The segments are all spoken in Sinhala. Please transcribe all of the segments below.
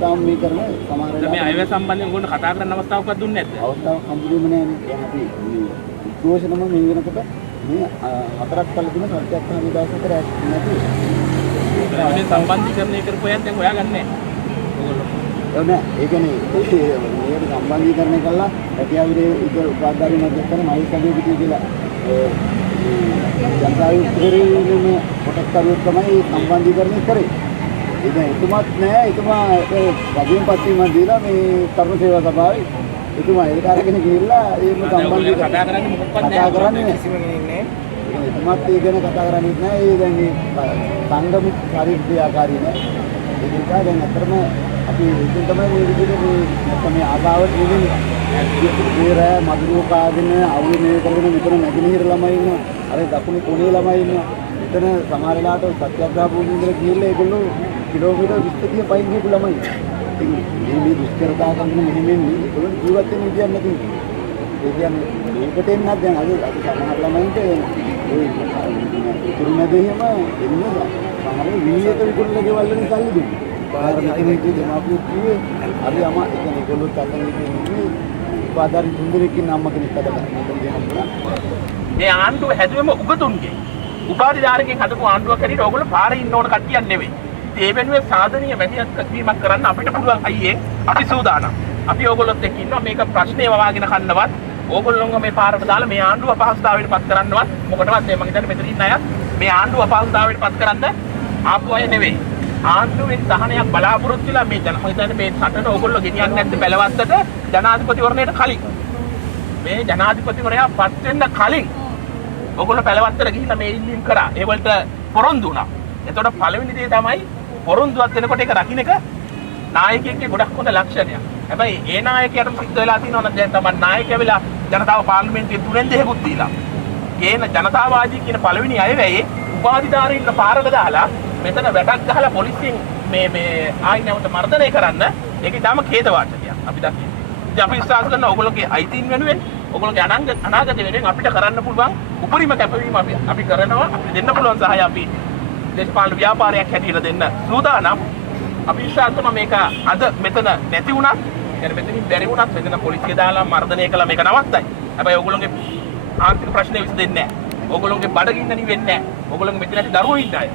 තාම මේ කරන සමහර මේ අයව සම්බන්ධයෙන් උගොල්ලෝ කතා කරන්න අවස්ථාවක් දුන්නේ නැද්ද? අවස්ථාවක් හම්බුනේ නැහැ. දැන් අපි උද්ඝෝෂණම මේ වෙනකොට මේ හතරක් පළ දින සත්‍යයක් හා නිදාසතර නැති. මේ සම්බන්ධීකරණය කරපු අයත් දැන් හොයාගන්නේ නැහැ. නෑ ඒ කියන්නේ මේකට සම්බන්ධීකරණය කළා රැකියාවේ ඉත උපාධාරී මැදිස්ත්‍රාත් මහේ සභාවේ පිටිය කියලා ජනතාවගේ උත්තරේ කොටස් කරුවොත් තමයි සම්බන්ධීකරණය කරේ. ඉතින් එතුමත් නෑ එතුමා රජයෙන් පත්වීමක් දීලා මේ තරුණ සේවා සභාවේ එතුමා ඒක අරගෙන ගිහිල්ලා ඒක සම්බන්ධීකරණය කතා කරන්නේ මොකක්වත් නැහැ. කතා කරන්නේ කිසිම කෙනෙක් නෑ. එතුමත් ඒ ගැන කතා කරන්නේ නැහැ. ඒ දැන් මේ සංගම කාර්යක්‍රියාකාරී නෑ. ඒක නිසා දැන් අතරම අපි ඉතින් තමයි මේ විදිහට මේ ආසාවට නෙවෙයි. ඒ රෑ මధుරෝ කාගෙන අවුල මේ කරගෙන මෙතන නැගිනහිර ළමයි ඉන්නවා. අර දකුණේ කොනේ ළමයි ඉන්නවා. එතන සමහර වෙලාවට සත්‍යග්‍රහ භූමියේ ඉඳලා ගිහිල්ලා ඒගොල්ලෝ කිලෝමීටර් 20 30 පයින් ගිහපු ළමයි. ඉතින් මේ දුෂ්කරතා කරන මෙහෙමන්නේ ඒගොල්ලෝ ජීවත් වෙන්න විදියක් නැති. ඒ කියන්නේ මේකට එන්නත් දැන් අද සමහර ළමයින්ට ඒ තුරුමැදෙහිම එන්නේ සමහර වීයක විකුණන ගෙවල් වලින් සල්ලි දෙන්නේ. බාහිර මෙතනදී දෙමාපියෝ කිව්වේ හරි අම ඒ කියන්නේ ඒගොල්ලෝ තතන ඉන්නේ උපාධාරී තුන්දෙනෙක්ගේ නම්ම කෙනෙක් අදලා මේ ආණ්ඩුව හැදුවෙම උගතුන්ගේ උපාධිධාරකෙන් හදපු ආණ්ඩුවක් හැටියට ඕගොල්ලෝ පාරේ ඉන්න ඕන කට්ටියක් නෙවෙයි. ඉතින් ඒ වෙනුවෙන් සාධනීය වැඩිවීමක් කරන්න අපිට පුළුවන් අයියේ අපි සූදානම්. අපි ඕගොල්ලොත් එක්ක ඉන්නවා මේක ප්‍රශ්නේ වවාගෙන කන්නවත් ඕගොල්ලෝම මේ පාරට දාලා මේ ආණ්ඩුව අපහසුතාවයට පත් කරන්නවත් මොකටවත් මම හිතන්නේ මෙතන ඉන්න අය මේ ආණ්ඩුව අපහසුතාවයට පත් කරන්න ආපු අය නෙවෙයි. ආණ්ඩුවෙන් සහනයක් බලාපොරොත්තු වෙලා මේ මම හිතන්නේ මේ රටට ඕගොල්ලෝ ගෙනියන්නේ නැද්ද බැලවත්තට ජනාධිපතිවරණයට කලින් මේ ජනාධිපතිවරයා පත් වෙන්න කලින් ඔයගොල්ලෝ පැලවත්තට ගිහිල්ලා මේ ඉල්ලීම් කරා. ඒ වලට පොරොන්දු වුණා. එතකොට පළවෙනි දේ තමයි පොරොන්දුවක් දෙනකොට ඒක රකින්න එක නායකයෙක්ගේ ගොඩක් හොඳ ලක්ෂණයක්. හැබැයි ඒ නායකයාට සිද්ධ වෙලා තියෙනවා දැන් තමයි නායකයා වෙලා ජනතාව පාර්ලිමේන්තුවේ තුනෙන් දෙහෙකුත් දීලා. ඒන ජනතාවාදී කියන පළවෙනි අයවැයේ උපාධිධාරීන්ව පාරට දාලා මෙතන වැඩක් ගහලා පොලිසියෙන් මේ ආයි නැවත මර්ධනය කරන්න ඒක ඉතාම ඛේදවාචකයක්. අපි දකින්නේ. ඉතින් අපි විශ්වාස කරනවා ඔයගොල්ලෝගේ අයිතීන් වෙනුවෙන් ඔයගොල්ලෝගේ අනාගත වෙනුවෙන් අපිට කරන්න පුළුවන් උපරිම කැපවීම අපි කරනවා. අපිට දෙන්න පුළුවන් සහාය අපි දේශපාලන ව්‍යාපාරයක් හැටියට දෙන්න සූදානම්. අපි විශ්වාස කරනවා මේක අද මෙතන නැති වුණත් يعني මෙතනින් බැරි වුණත් මෙතන පොලිසිය දාලා මර්ධනය කළා මේක නවත්තයි. හැබැයි ඔයගොල්ලෝගේ ආර්ථික ප්‍රශ්නේ විසඳෙන්නේ නැහැ. ඔයගොල්ලෝගේ බඩගින්න නිවෙන්නේ නැහැ. ඔයගොල්ලෝගේ මෙතන ඇති දරුවෝ ඉන්නයි.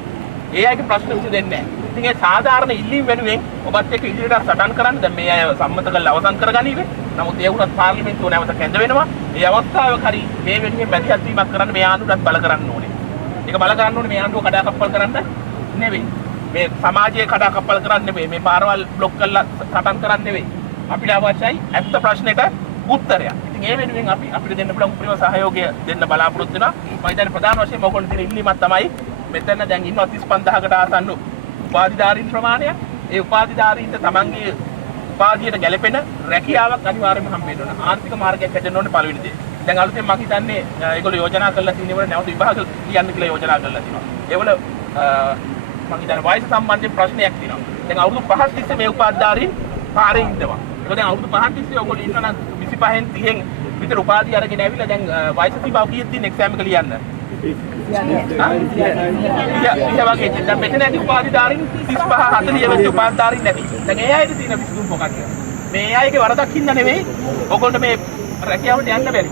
ඒ අයගේ ප්‍රශ්න විසඳෙන්නේ නැහැ. ඉතින් ඒ සාධාරණ ඉල්ලීම් වෙනුවෙන් ඔබත් එක්ක ඉදිරියට සටන් කරන්න දැන් මේ අය සම්මත කරලා අවසන් කරගනීවි. නමුත් ඒ වුණත් පාර්ලිමේන්තුව නැවත කැඳ වෙනවා. ඒ අවස්ථාවක හරි මේ වෙනුවෙන් මැදිහත් වීමක් කරන්න මේ ආණ්ඩුවට බල කරන්න ඕනේ. ඒක බල කරන්න ඕනේ මේ ආණ්ඩුව කඩාකප්පල් කරන්න නෙවෙයි. මේ සමාජයේ කඩාකප්පල් කරන්න නෙවෙයි. මේ පාරවල් බ්ලොක් කරලා සටන් කරන්න නෙවෙයි. අපිට අවශ්‍යයි ඇත්ත ප්‍රශ්නෙට උත්තරයක්. ඉතින් ඒ වෙනුවෙන් අපිට දෙන්න පුළුවන් උපරිම සහයෝගය දෙන්න බලාපොරොත්තු වෙනවා. මම හිතන්නේ ප්‍රධාන වශයෙන් ඔයගොල්ලෝ දෙන ඉල්ලීමක් තමයි මෙතන දැන් ඉන්නවා 35000කට ආසන්න උපාධිධාරීන් ප්‍රමාණය. ඒ උපාධිධාරීන්ට තමන්ගේ උපාධියට ගැලපෙන රැකියාවක් අනිවාර්යයෙන්ම හම්බෙන්න ඕන. ආර්ථික මාර්ගයක් හැදෙන්න ඕනේ පළවෙනි දේ. දැන් අලුතෙන් මම හිතන්නේ ඒගොල්ලෝ යෝජනා කරලා තියෙන වල නැවත විභාග ලියන්න කියලා යෝජනා කරලා තියෙනවා. ඒවල මම හිතන්නේ වයස සම්බන්ධයෙන් ප්‍රශ්නයක් තියෙනවා. දැන් අවුරුදු 5ක් තිස්සේ මේ උපාධිධාරීන් පාරේ ඉන්නවා. ඒක දැන් අවුරුදු 5ක් තිස්සේ ඔයගොල්ලෝ ඉන්නවා නම් 25න් 30න් විතර උපාධිය අරගෙන ඇවිල්ලා දැන් වයස තිබව කීයක් තියෙන එක්සෑම් එක ලියන්න. දැන් මෙතන ඇති උපාධිධාරීන් 35 40 වෙච්ච උපාධිධාරීන් නැති. දැන් ඒ අයට තියෙන විසඳුම මොකක්ද? මේ අයගේ වරදක් හින්දා නෙවෙයි ඔයගොල්ලෝ මේ රැකියාවට යන්න බැරි.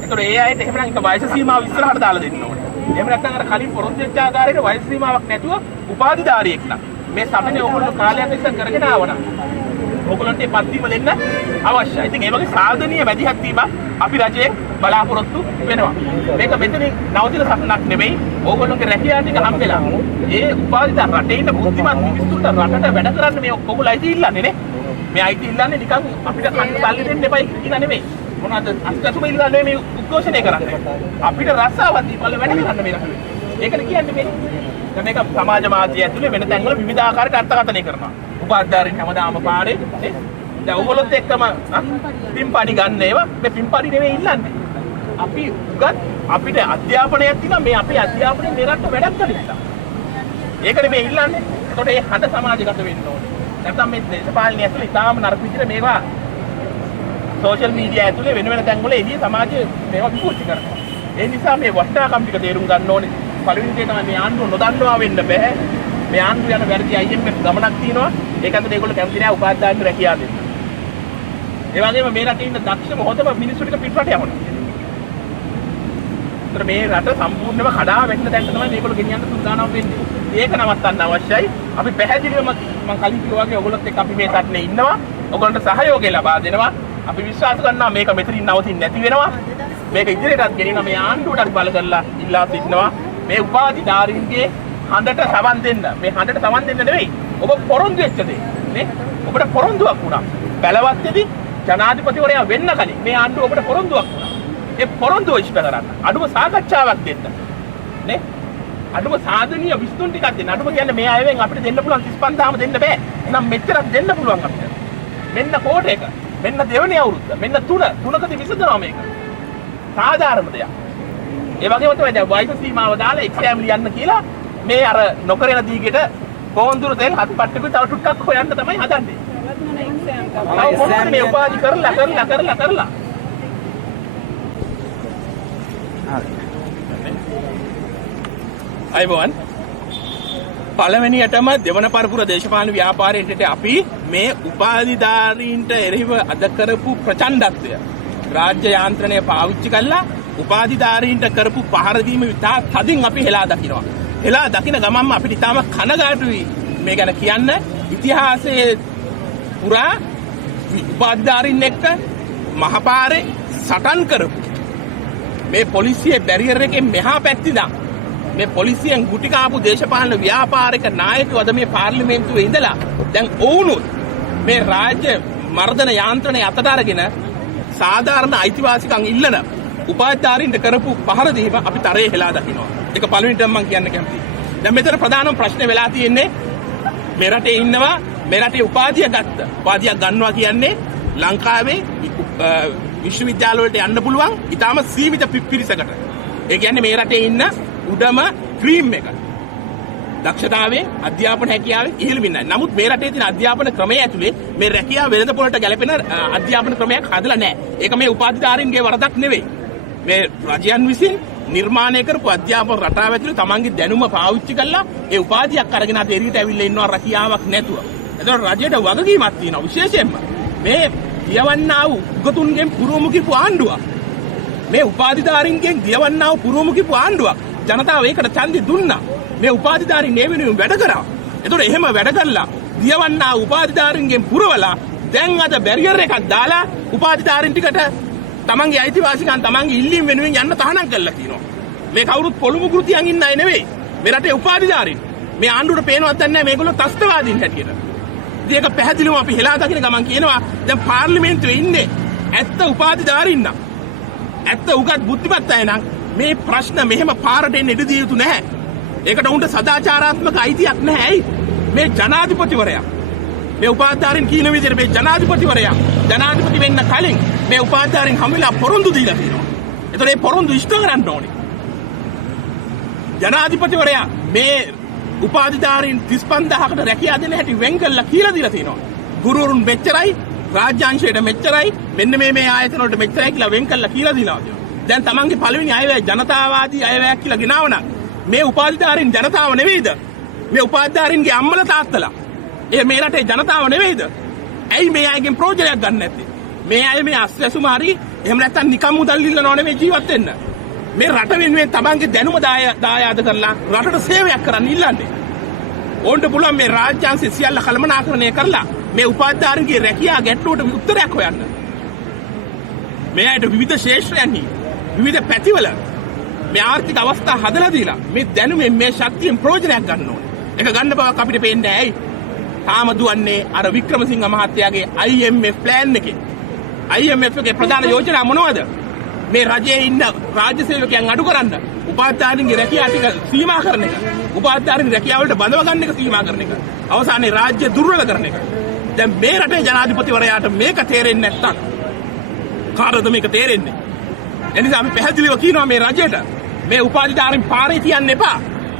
ඒතකොට ඒ අයට එහෙම නම් වයස සීමාව ඉස්සරහට දාලා දෙන්න ඕනේ. එහෙම නැත්නම් අර කලින් පොරොන්දු වෙච්ච ආකාරයට වයස සීමාවක් නැතුව උපාධිධාරියෙක් නම් මේ සමනේ ඔයගොල්ලෝ කාලයක් ඉස්සර කරගෙන ආවනම් ඔයගොල්ලන්ට පත් වීම දෙන්න අවශ්‍යයි. ඉතින් ඒ වගේ සාධනීය වැඩිහත් වීම අපි රජයෙන් බලාපොරොත්තු වෙනවා. මේක මෙතනින් නවතින සටනක් නෙවෙයි. ඕගොල්ලෝගේ රැකියාව ටික හම්බෙලා ඒ උපාධිධාර රටේ ඉන්න බුද්ධිමත් මිනිස්සුන්ට රටට වැඩ කරන්න මේ ඔයගොල්ලෝ අයිති ඉල්ලන්නේ නේ. මේ අයිති ඉල්ලන්නේ නිකන් අපිට කන්න සල්ලි දෙන්න එපයි කියලා නෙවෙයි. මොනවද අස්කසුම ඉල්ලන්නේ මේ උද්ඝෝෂණය කරන්නේ. අපිට රස්සාවක් දීපල්ල වැඩ කරන්න මේ රටේ. ඒකනේ කියන්නේ මේ. දැන් මේක සමාජ මාධ්‍ය ඇතුලේ වෙන තැන්වල විවිධාකාරයට අර්ථකථනය කරනවා. උපාධිධාරීන් හැමදාම පාරේ නේ. දැන් ඔයගොල්ලොත් එක්කම පින්පඩි ගන්න ඒවා මේ පින්පඩි නෙවෙයි ඉල්ලන්නේ. අපි උගත් අපිට අධ්‍යාපනයක් තියෙනවා මේ අපේ අධ්‍යාපනයේ මේ රට වැඩක් කරලා. ඒකනේ මේ ඉල්ලන්නේ. ඒකට ඒ හද සමාජගත වෙන්න ඕනේ. නැත්නම් මේ දේශපාලනය ඇතුලේ ඉතාලම නරක විදිහට මේවා සෝෂල් මීඩියා ඇතුලේ වෙන වෙන තැන්වල එළිය සමාජය මේවා විකෘති කරනවා. ඒ නිසා මේ වටිනාකම් ටික තේරුම් ගන්න ඕනේ. පළවෙනි දේ තමයි මේ ආණ්ඩුව නොදන්නවා වෙන්න බෑ. මේ ආණ්ඩුව යන වැරදි IMF ගමනක් තියෙනවා. ඒක අතට ඒගොල්ලෝ කැමති නෑ උපාධිධාරීන්ට රැකියාව දෙන්න. ඒ වගේම මේ රටේ ඉන්න දක්ෂම හොඳම මිනිස්සු ටික පිටරට යවනවා. ඒතර මේ රට සම්පූර්ණයෙන්ම කඩා වැටෙන තැනට තමයි මේගොල්ලෝ ගෙනියන්න සූදානම් වෙන්නේ. ඒක නවත්තන්න අවශ්‍යයි. අපි පැහැදිලිවම මම කලින් කිව්වා වගේ ඔයගොල්ලොත් එක්ක අපි මේ සටනේ ඉන්නවා. ඔයගොල්ලන්ට සහයෝගය ලබා දෙනවා. අපි විශ්වාස කරනවා මේක මෙතනින් නවතින්නේ නැති වෙනවා. මේක ඉදිරියටත් ගෙනියන මේ ආණ්ඩුවටත් බල කරලා ඉල්ලා සිටිනවා. මේ උපාධිධාරීන්ගේ හඬට සවන් දෙන්න. මේ හඬට සවන් දෙන්න නෙවෙයි. ඔබ පොරොන්දු වෙච්ච දේ. නේ? ඔබට පොරොන්දුවක් වුණා. බලවත්තේදී ජනාධිපතිවරයා වෙන්න කලින් මේ ආණ්ඩුව ඔබට පොරොන්දුවක් වුණා. ඒ පොරොන්දුව ඉෂ්ට කරන්න. අඩුම සාකච්ඡාවක් දෙන්න. නේ? අඩුම සාධනීය විස්තුන් ටිකක් දෙන්න. අඩුම කියන්නේ මේ අයවෙන් අපිට දෙන්න පුළුවන් 35000ම දෙන්න බෑ. එහෙනම් මෙච්චරක් දෙන්න පුළුවන් අපිට. මෙන්න කෝට එක. මෙන්න දෙවෙනි අවුරුද්ද. මෙන්න තුනකදී විසඳනවා මේක. සාධාරණ දෙයක්. ඒ වගේම තමයි දැන් වයස සීමාව දාලා එක්සෑම් ලියන්න කියලා මේ අර නොකරන දීගෙට පොන්දුරු තෙල් හත්පට්ටකුයි තව ටුට්ටක් හොයන්න තමයි හදන්නේ. මේ උපාධි කරලා. අයිබෝන් පළවෙනියටම දෙවන පරපුර දේශපාලන ව්‍යාපාරයට අපි මේ උපාධිධාරීන්ට එරෙහිව අද කරපු ප්‍රචණ්ඩත්වය රාජ්‍ය යාන්ත්‍රණය පාවිච්චි කළා උපාධිධාරීන්ට කරපු පහර දීම විතා තදින් අපි හෙලා දකිනවා. හෙලා දකින ගමන්ම අපිට තාම කනගාටුයි මේ ගැන කියන්න. ඉතිහාසයේ පුරා උපාධිධාරීන් එක්ක මහපාරේ සටන් කරපු මේ පොලිසියේ බැරියර් එකේ මෙහා පැත්තිදා මේ පොලිසියෙන් ගුටි කාපු දේශපාලන ව්‍යාපාරික නායකයෝ අද මේ පාර්ලිමේන්තුවේ ඉඳලා දැන් ඔවුනුත් මේ රාජ්‍ය මර්ධන යාන්ත්‍රණය අතට අරගෙන සාධාරණ අයිතිවාසිකම් ඉල්ලන උපාධිධාරීන්ට කරපු පහර දීම අපි තරයේ හෙලා දකිනවා. ඒක පළවෙනිට මම කියන්න කැමතියි. දැන් මෙතන ප්‍රධානම ප්‍රශ්නේ වෙලා තියෙන්නේ මේ රටේ ඉන්නවා මේ රටේ උපාධියක් ගන්නවා කියන්නේ ලංකාවේ විශ්වවිද්‍යාල වලට යන්න පුළුවන් ඊටාම සීමිත පිරිසකට. ඒ කියන්නේ මේ රටේ ඉන්න උඩම ක්‍රීම් එක. දක්ෂතාවයේ අධ්‍යාපන හැකියාවේ ඉහළම ඉන්නයි. නමුත් මේ රටේ තියෙන අධ්‍යාපන ක්‍රමය ඇතුලේ මේ රැකියාව වෙළඳ පොළට ගැලපෙන අධ්‍යාපන ක්‍රමයක් හදලා නැහැ. ඒක මේ උපාධිධාරීන්ගේ වරදක් නෙවෙයි. මේ රජයන් විසින් නිර්මාණය කරපු අධ්‍යාපන රටාව ඇතුලේ තමන්ගේ දැනුම පාවිච්චි කරලා ඒ උපාධියක් අරගෙන අද එළියට ඇවිල්ලා ඉන්නවා රැකියාවක් නැතුව. ඒතකොට රජයට වගකීමක් තියෙනවා විශේෂයෙන්ම මේ දියවන්නා වූ උගතුන්ගෙන් පුරවමු කියපු ආණ්ඩුවක්. මේ උපාධිධාරීන්ගෙන් දියවන්නා වූ පුරවමු කියපු ආණ්ඩුවක්. ජනතාව ඒකට ඡන්දි දුන්නා. මේ උපාධිධාරීන් මේ වෙනුවෙන් වැඩ කරා. ඒතකොට එහෙම වැඩ කළා දියවන්නා උපාධිධාරීන්ගෙන් පුරවලා දැන් අද බැරියර් එකක් දාලා උපාධිධාරීන් ටිකට තමන්ගේ අයිතිවාසිකම් තමන්ගේ ඉල්ලීම් වෙනුවෙන් යන්න තහනම් කළා කියනවා. මේ කවුරුත් පොළුමුගුරු තියන් ඉන්න අය නෙවෙයි. මේ රටේ උපාධිධාරීන්. මේ ආණ්ඩුවට පේනවත් නැහැ මේගොල්ලෝ ත්‍ස්තවාදීන් හැටියට. ඉතින් ඒක පැහැදිලිවම අපි හෙලා දකින්න ගමන් කියනවා දැන් පාර්ලිමේන්තුවේ ඉන්නේ ඇත්ත උපාධිධාරීන් නම් ඇත්ත උගත් බුද්ධිමත් අය නම් මේ ප්‍රශ්න මෙහෙම පාරට එන්න ඉඩ දිය යුතු නැහැ. ඒකට උන්ට සදාචාරාත්මක අයිතියක් නැහැ. ඇයි? මේ ජනාධිපතිවරයා මේ උපාධිධාරීන් කියන විදිහට මේ ජනාධිපතිවරයා ජනාධිපති වෙන්න කලින් මේ උපාධිධාරීන් හැම වෙලාව පොරොන්දු දීලා තියෙනවා. ඒතකොට මේ පොරොන්දු ඉෂ්ට කරන්න ඕනේ. ජනාධිපතිවරයා මේ උපාධිධාරීන් 35000කට රැකියාව දෙන්න හැටි වෙන් කළා කියලා දීලා තියෙනවා. ගුරුවරුන් මෙච්චරයි, රාජ්‍යාංශයට මෙච්චරයි, මෙන්න මේ ආයතන වලට මෙච්චරයි කියලා වෙන් කළා කියලා දීලා තියෙනවා. දැන් තමන්ගේ පළවෙනි අයවැය ජනතාවාදී අයවැයක් කියලා ගෙනාවනම් මේ උපාධිධාරීන් ජනතාව නෙවෙයිද? මේ උපාධිධාරීන්ගේ අම්මලා තාත්තලා. මේ රටේ ජනතාව නෙවෙයිද? ඇයි මේ අයගෙන් ප්‍රයෝජනයක් ගන්න නැත්තේ? මේ අය මේ අස්වැසුම හරි එහෙම නැත්නම් නිකම් මුදල් ඉල්ලනව නෙවෙයි ජීවත් වෙන්න. මේ රට වෙනුවෙන් තමන්ගේ දැනුම දායාද කරලා රටට සේවයක් කරන්න ඉල්ලන්නේ. ඕන්ට පුළුවන් මේ රාජ්‍යාංශ සියල්ල කළමනාකරණය කරලා මේ උපාධිධාරීන්ගේ රැකියාව ගැටලුවට උත්තරයක් හොයන්න. මේ අයට විවිධ ශේෂ්ත්‍රයන්හි විවිධ පැතිවල මේ ආර්ථික අවස්ථා හදලා දීලා මේ දැනුමෙන් මේ ශක්තියෙන් ප්‍රයෝජනයක් ගන්න ඕනේ. ඒක ගන්න බවක් අපිට පේන්නේ ඇයි? තාම දුවන්නේ අර වික්‍රමසිංහ මහත්තයාගේ IMF ප්ලෑන් එකේ. IMF එකේ ප්‍රධාන යෝජනා මොනවද? මේ රජයේ ඉන්න රාජ්‍ය සේවකයන් අඩු කරන්න, උපාධිධාරීන්ගේ රැකියාව ටික සීමා කරන එක, උපාධිධාරීන් රැකියාව වලට බඳව ගන්න එක සීමා කරන එක, අවසානයේ රාජ්‍ය දුර්වල කරන එක. දැන් මේ රටේ ජනාධිපතිවරයාට මේක තේරෙන්නේ නැත්තම් කාටද මේක තේරෙන්නේ? එනිසා අපි පැහැදිලිව කියනවා මේ රජයට මේ උපාධිධාරීන් පාරේ තියන්න එපා.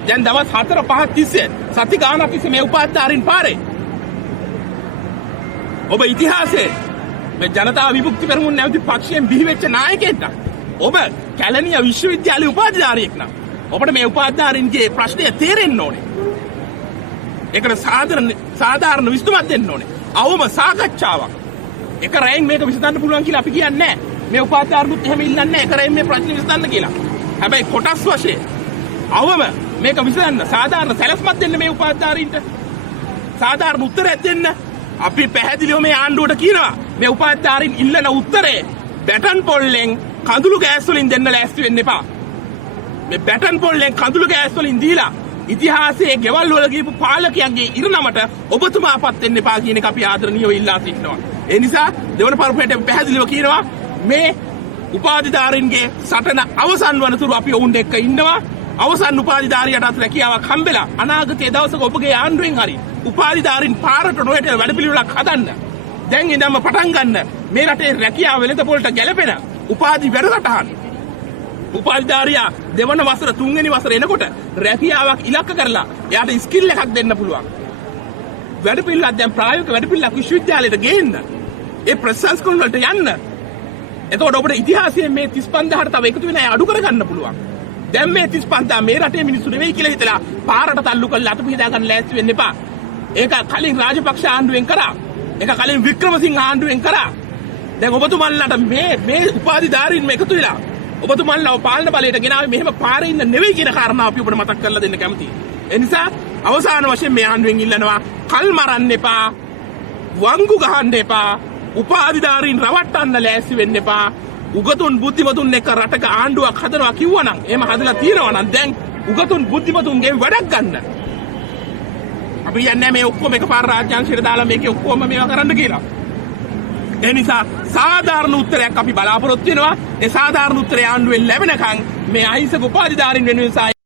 දැන් දවස් 4-5 තිස්සේ සති ගානක් තිස්සේ මේ උපාධිධාරීන් පාරේ. ඔබ ඉතිහාසයේ මේ ජනතා විමුක්ති පෙරමුණ නැවති පක්ෂයෙන් බිහි වෙච්ච නායකයෙක් නම් ඔබ කැලණිය විශ්වවිද්‍යාලයේ උපාධිධාරියෙක් නම් ඔබට මේ උපාධිධාරීන්ගේ ප්‍රශ්නය තේරෙන්න ඕනේ. ඒකට සාධාරණ විසඳුමක් දෙන්න ඕනේ. අවම සාකච්ඡාවක්. එක රැයෙන් මේක විසඳන්න පුළුවන් කියලා අපි කියන්නේ නැහැ. මේ උපාධිධාරීන්ත් එහෙම ඉල්ලන්නේ නැහැ. එක රැයෙන් මේ ප්‍රශ්නේ විසඳන්න කියලා. හැබැයි කොටස් වශයෙන් අවම මේක විසඳන්න සාධාරණ සැලැස්මක් දෙන්න මේ උපාධිධාරීන්ට. සාධාරණ උත්තරයක් දෙන්න. අපි පැහැදිලිව මේ ආණ්ඩුවට කියනවා මේ උපාධිධාරීන් ඉල්ලන උත්තරේ බැටන් පොල්ලෙන් කඳුළු ගෑස් වලින් දෙන්න ලෑස්ති වෙන්න එපා. මේ බැටන් පොල්ලෙන් කඳුළු ගෑස් වලින් දීලා ඉතිහාසයේ ගෙවල් වල ගිහපු පාලකයන්ගේ ඉරණමට ඔබතුමාපත් වෙන්න එපා කියන එක අපි ආදරණීයව ඉල්ලා සිටිනවා. ඒ නිසා දෙවන පරිපූර්ණයට පැහැදිලිව කියනවා මේ උපාධිධාරීන්ගේ සටන අවසන් වනතුරු අපි ඔවුන් එක්ක ඉන්නවා. අවසන් උපාධිධාරියටත් රැකියාවක් හම්බෙලා අනාගතයේ දවසක ඔබගේ ආණ්ඩුවෙන් හරි උපාධිධාරීන් පාරට නොයට වැඩපිළිවෙලක් හදන්න. දැන් ඉඳන්ම පටන් ගන්න මේ රටේ රැකියාව වෙළඳපොළට ගැලපෙන උපාධි වැඩසටහන. උපාධිධාරියා දෙවන වසර තුන්වෙනි වසර එනකොට රැකියාවක් ඉලක්ක කරලා එයාට ස්කිල් එකක් දෙන්න පුළුවන්. වැඩපිළිවෙලක් දැන් ප්‍රායෝගික වැඩපිළිවෙලක් විශ්වවිද්‍යාලයට ගේන්න. ඒ ප්‍රශංසකම් වලට යන්න. එතකොට ඔබට ඉතිහාසයෙන් මේ 35000ට තව එකතු වෙන අය අඩු කරගන්න පුළුවන්. දැන් මේ 35000 මේ රටේ මිනිස්සු නෙවෙයි කියලා හිතලා පාරට තල්ලු කරලා අත පිහදා ගන්න ලෑස්ති වෙන්න එපා. ඒක කලින් රාජපක්ෂ ආණ්ඩුවෙන් කරා. ඒක කලින් වික්‍රමසිංහ ආණ්ඩුවෙන් කරා. දැන් ඔබතුමන්ලාට මේ උපාධිධාරීන් මේ එකතු වෙලා ඔබතුමන්ලාව පාලන බලයට ගෙනාවේ මෙහෙම පාරේ ඉන්න නෙවෙයි කියන කාරණාව අපි ඔබට මතක් කරලා දෙන්න කැමතියි. ඒ නිසා අවසාන වශයෙන් මේ ආණ්ඩුවෙන් ඉල්ලනවා කල් මරන්න එපා. වංගු ගහන්න එපා. උපාධිධාරීන් රවට්ටන්න ලෑස්ති වෙන්න එපා. උගතුන් බුද්ධිමතුන් එක්ක රටක ආණ්ඩුවක් හදනවා කිව්වනම් එහෙම හදලා තියෙනවා නම් දැන් උගතුන් බුද්ධිමතුන්ගෙන් වැඩක් ගන්න. අපි යන්නේ මේ ඔක්කොම එකපාර රාජ්‍යාංශයට දාලා මේකේ ඔක්කොම මේවා කරන්න කියලා. ඒ නිසා සාධාරණ උත්තරයක් අපි බලාපොරොත්තු වෙනවා. ඒ සාධාරණ උත්තරය ආණ්ඩුවෙන් ලැබෙනකන් මේ අහිංසක උපාධිධාරීන් වෙනුවෙන්